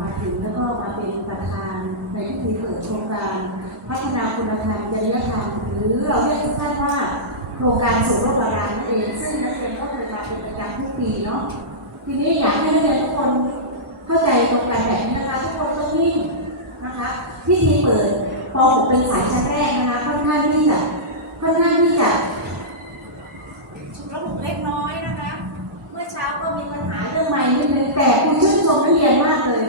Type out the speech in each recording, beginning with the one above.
มาถึงแล้วก็มาเป็นประธานในพิธีเปิดโครงการ พัฒนาคุณธรรมจริยธรรมหรือเราเรียกสั้นว่าโครงการสู่โลกบาลานนั่นเองซึ่งนักเรียนก็เคยมาเป็นประจำทุกปีเนาะทีนี้อยากให้นักเรียนทุกคนเข้าใจโครงการแบบนี้นะคะทุกคนต้องนิ่งนะคะพิธีเปิดป .6 เป็นสายชั้นแรกนะคะค่อนข้างที่จะค่อนข้างที่จะฉุกระหุกเล็กน้อยนะคะ เมื่อเช้าก็มีปัญหาเรื่องไม้นิดนึงแต่ครูชื่นชมนักเรียนมากเลย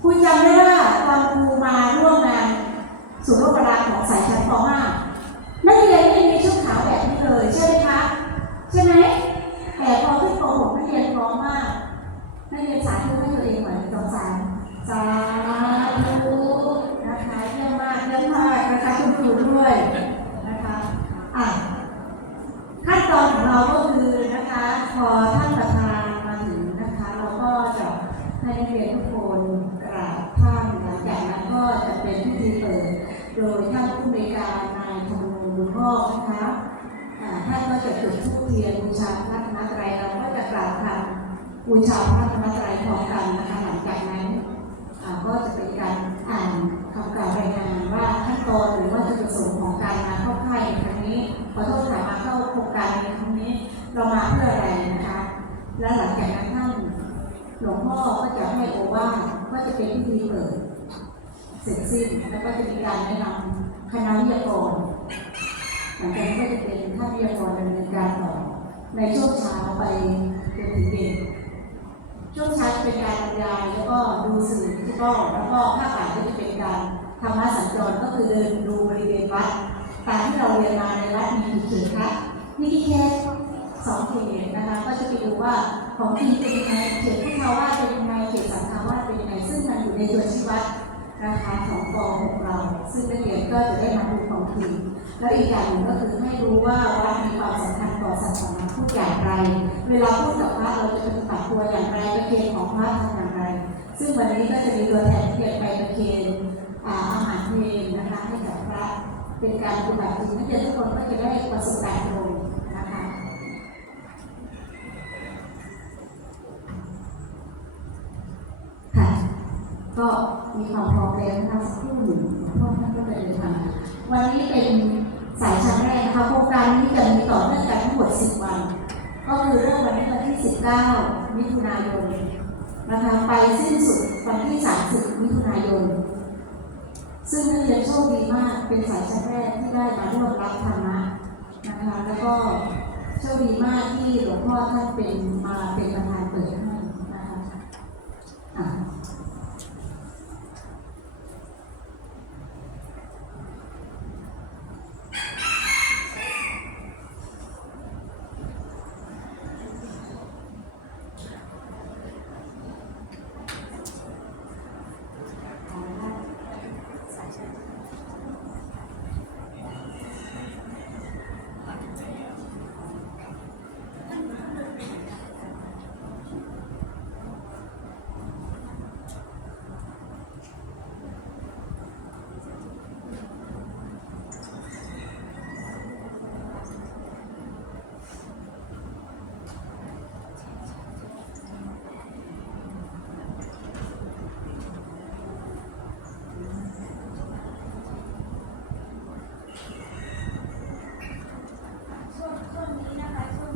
ครูจำได้ว่าตอนครูมาร่วมงานสู่โลกบาลานของสายชั้นป .5 นักเรียนไม่มีชุดขาวแบบนี้เลยใช่ไหมคะ ใช่ไหมแต่พอขึ้นป .6 นักเรียนพร้อมมาก นักเรียให้ตัวเองหมือนสองสามสาธุนะคะเยี่ยมมากเยี่ยมมากนะคะคุณครูด้วยนะคะอะขั้นตอนของเราก็คือนะคะพอท่านประธานมาถึงนะคะ เราก็จะให้นักเรียนทุกคนกราบท่านหลังจากนั้นก็จะเป็นพิธีเปิดโดยท่านผู้ในวยการนายธรรมนูญบุญงอนะคะอ่าท่านก็จะจุดธูปเทียนบูชาพระธรรมตรัยเราก็จะกล่าวคำบูชาพระธรรมตรัยพร้อ ครงการในครั้งนี้เรามาเพื่ออะไรนะคะ และหลังจากนั้นท่านหลวงพ่อก็จะให้โอวาทก็จะเป็นพิธีเปิดเสร็จสิ้นแล้วก็จะมีการแนะนำคณะวิทยากรหลังจากนั้นก็จะเป็นท่านวิทยากรดำเนินการต่อ ในช่วงเช้าไปจนถึงเย็นช่วงเช้าจะเป็นการบรรยายแล้วก็ดูสื่อดิจิตอลแล้วก็ภาคบ่ายก็จะเป็นการธรรมะสัญจรก็คือเดินดูบริเวณวัดตามที่เราเรียนมาในวัดมีกี่เขตคะ มีกี่เขตสองเขตนะคะ ก็จะไปดูว่าของจริงเป็นยังไงเขตพุทธาวาสเป็นยังไงเขตสังฆาวาสเป็นยังไงซึ่งมันอยู่ในตัวชี้วัดนะคะของกองของเรา ซึ่งนักเรียนก็จะได้มาดูของจริงแล้วอีกอย่างหนึ่งก็คือให้รู้ว่าวัดมีความสำคัญต่อศาสนาพูดอย่างไร เวลาพูดกับพระเราจะปฏิบัติตัวอย่างไรประเคนของพระทำอย่างไร ซึ่งวันนี้ก็จะมีตัวแทน เป็นการปฏิบัติจริงนักเรียนทุกคนก็จะได้ประสบการณ์ตรงนะคะค่ะก็มีความพร้อมแล้วนะคะสักครู่หนึ่งพวกท่านก็จะเดินทางวันนี้เป็นสายชั้นแรกนะคะโครงการนี้จะมีต่อเนื่องกันทั้งหมด 10 วัน ก็คือเริ่มวันนี้วันที่ 19 มิถุนายนนะคะไปสิ้นสุดวันที่ 30 มิถุนายน ซึ่งนักเรียนโชคดีมาก เป็นสายชั้นแรกที่ได้มาร่วมรับธรรมะนะคะ แล้วก็โชคดีมากที่หลวงพ่อท่านเป็นมาเป็นประธานเปิดให้นะคะอะ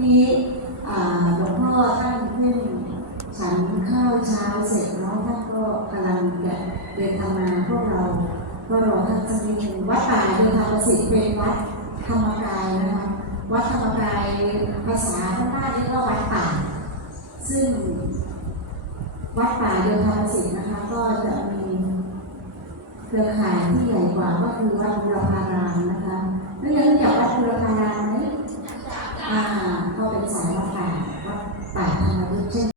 ที่หลวงพ่อท่านเพิ่งฉันข้าวเช้าเสร็จเนาะท่านก็กำลังจะเดินทางมาพวกเราก็รอท่านสักนิดนึงวัดป่าเดินทางประสิทธิ์เป็นวัดธรรมกายนะคะวัดธรรมกายภาษาพม่าเรียกว่าวัดป่า ซึ่งวัดป่าเดินทางประสิทธิ์นะคะก็จะมีเครือข่ายที่ใหญ่กว่าก็